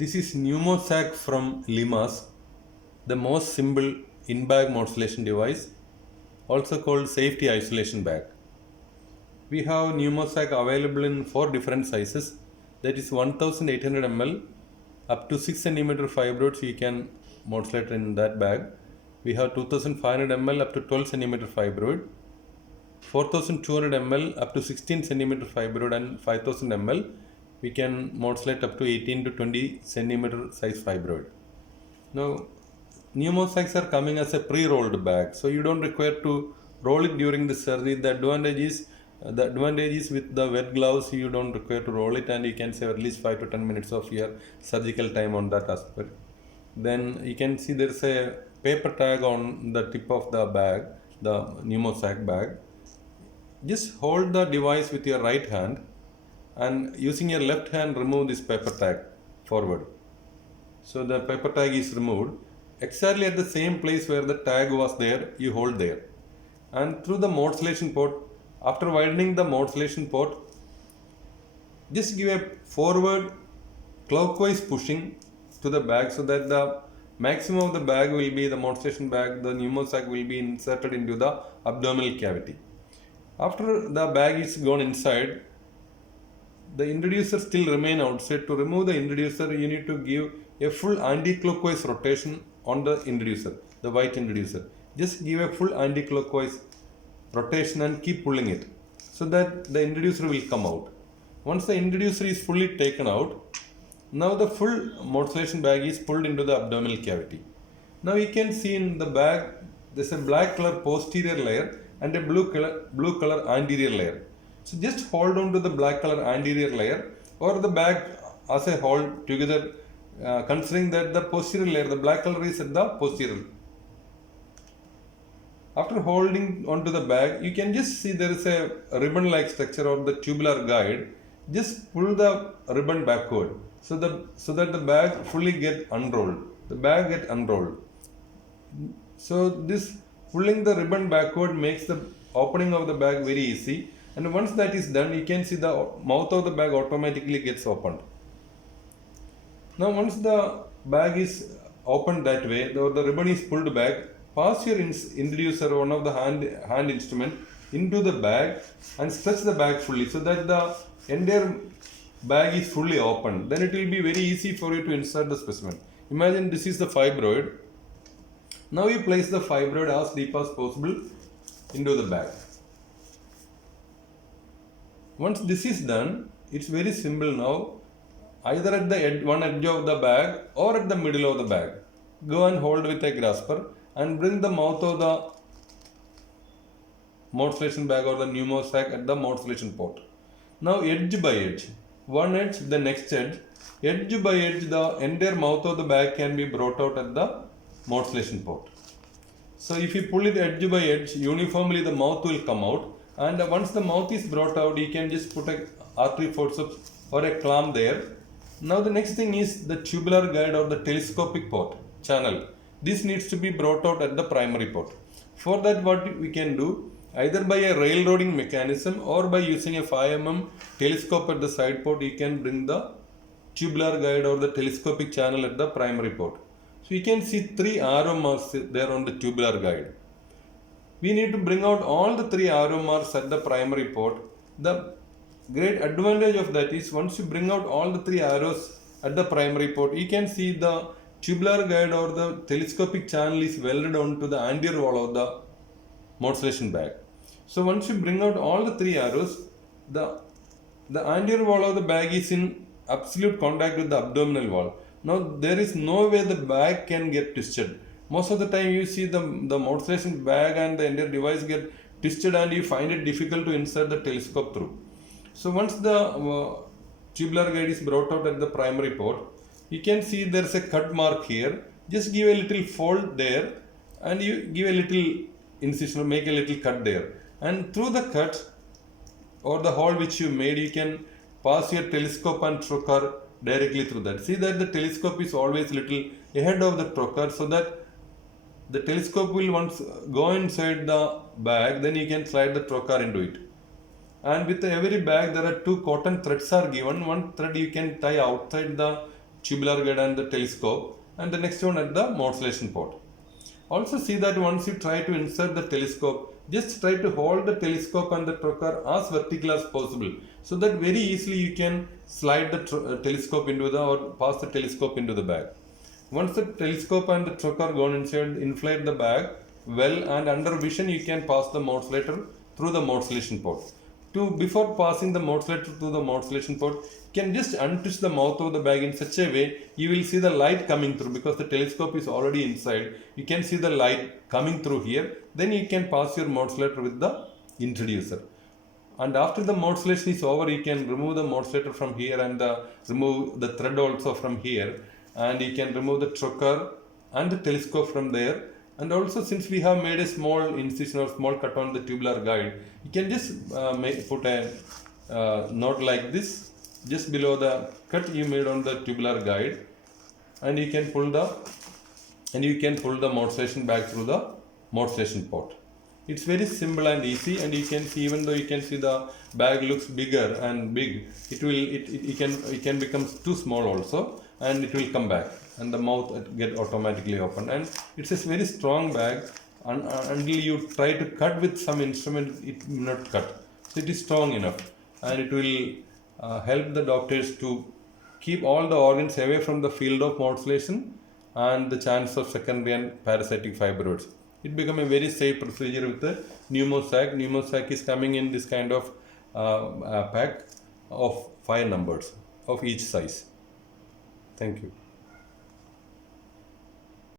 This is PNEUMOSAC from Limas, the most simple in-bag morcellation device, also called safety isolation bag. We have PNEUMOSAC available in 4 different sizes, that is 1800 ml up to 6 cm fibroids you can morcellate in that bag. We have 2500 ml up to 12 cm fibroid, 4200 ml up to 16 cm fibroid, and 5000 ml we can morcellate up to 18 to 20 cm size fibroid. Now, pneumosacs are coming as a pre-rolled bag, so you don't require to roll it during the surgery. The advantage is with the wet gloves you don't require to roll it, and you can save at least 5 to 10 minutes of your surgical time on that aspect. Then you can see there is a paper tag on the tip of the bag, the pneumosac bag. Just hold the device with your right hand and using your left hand remove this paper tag forward. So the paper tag is removed. Exactly at the same place where the tag was there, you hold there. And through the morcellation port, after widening the morcellation port, just give a forward clockwise pushing to the bag so that the maximum of the bag will be the morcellation bag, the pneumosac will be inserted into the abdominal cavity. After the bag is gone inside, the introducer still remain outside. To remove the introducer, you need to give a full anti-clockwise rotation on the introducer, the white introducer. Just give a full anti-clockwise rotation and keep pulling it so that the introducer will come out. Once the introducer is fully taken out, now the full morcellation bag is pulled into the abdominal cavity. Now you can see in the bag there is a black color posterior layer and a blue color anterior layer. So just hold on to the black color anterior layer or the bag as a whole together, considering that the posterior layer, the black color is at the posterior. After holding onto the bag, you can just see there is a ribbon like structure or the tubular guide. Just pull the ribbon backward so that the bag fully get unrolled. The bag get unrolled. So this pulling the ribbon backward makes the opening of the bag very easy. And once that is done, you can see the mouth of the bag automatically gets opened. Now once the bag is opened that way, or the ribbon is pulled back, pass your introducer, one of the hand instrument, into the bag and stretch the bag fully so that the entire bag is fully open. Then it will be very easy for you to insert the specimen. Imagine this is the fibroid. Now you place the fibroid as deep as possible into the bag. Once this is done, it's very simple now. Either at the one edge of the bag or at the middle of the bag. Go and hold with a grasper and bring the mouth of the morcellation bag or the pneumosac at the morcellation port. Now edge by edge, one edge, the next edge by edge, the entire mouth of the bag can be brought out at the morcellation port. So if you pull it edge by edge, uniformly the mouth will come out. And once the mouth is brought out, you can just put a artery forceps or a clamp there. Now the next thing is the tubular guide or the telescopic port channel. This needs to be brought out at the primary port. For that, what we can do, either by a railroading mechanism or by using a 5 mm telescope at the side port, you can bring the tubular guide or the telescopic channel at the primary port. So you can see 3 arrow marks there on the tubular guide. We need to bring out all the 3 arrow marks at the primary port. The great advantage of that is once you bring out all the 3 arrows at the primary port, you can see the tubular guide or the telescopic channel is welded onto the anterior wall of the morcellation bag. So once you bring out all the 3 arrows, the anterior wall of the bag is in absolute contact with the abdominal wall. Now there is no way the bag can get twisted. Most of the time you see the morcellation bag and the entire device get twisted and you find it difficult to insert the telescope through. So once the tubular guide is brought out at the primary port, you can see there is a cut mark here. Just give a little fold there and you give a little incision, make a little cut there. And through the cut or the hole which you made, you can pass your telescope and trocar directly through that. See that the telescope is always little ahead of the trocar so that the telescope will once go inside the bag, then you can slide the trocar into it. And with every bag there are 2 cotton threads are given. One thread you can tie outside the tubular guide and the telescope, and the next one at the morcellation port. Also see that once you try to insert the telescope, just try to hold the telescope and the trocar as vertical as possible, so that very easily you can slide the telescope into the, or pass the telescope into the bag. Once the telescope and the trocar gone inside, inflate the bag well, and under vision you can pass the morcellator through the morcellation port. Before passing the morcellator through the morcellation port, you can just untwist the mouth of the bag in such a way you will see the light coming through, because the telescope is already inside. You can see the light coming through here. Then you can pass your morcellator with the introducer. And after the morcellation is over, you can remove the morcellator from here and remove the thread also from here, and you can remove the trocar and the telescope from there. And also, since we have made a small incision or small cut on the tubular guide, you can just put a knot like this just below the cut you made on the tubular guide, and you can pull the morcellation bag through the morcellation port. It's very simple and easy, and you can see, even though you can see the bag looks bigger and big, it can become too small also, and it will come back, and the mouth get automatically open. And it's a very strong bag, and until you try to cut with some instrument, it will not cut. So it is strong enough, and it will help the doctors to keep all the organs away from the field of morcellation and the chance of secondary and parasitic fibroids. It become a very safe procedure with the PNEUMOSAC. PNEUMOSAC is coming in this kind of pack of 5 numbers of each size. Thank you.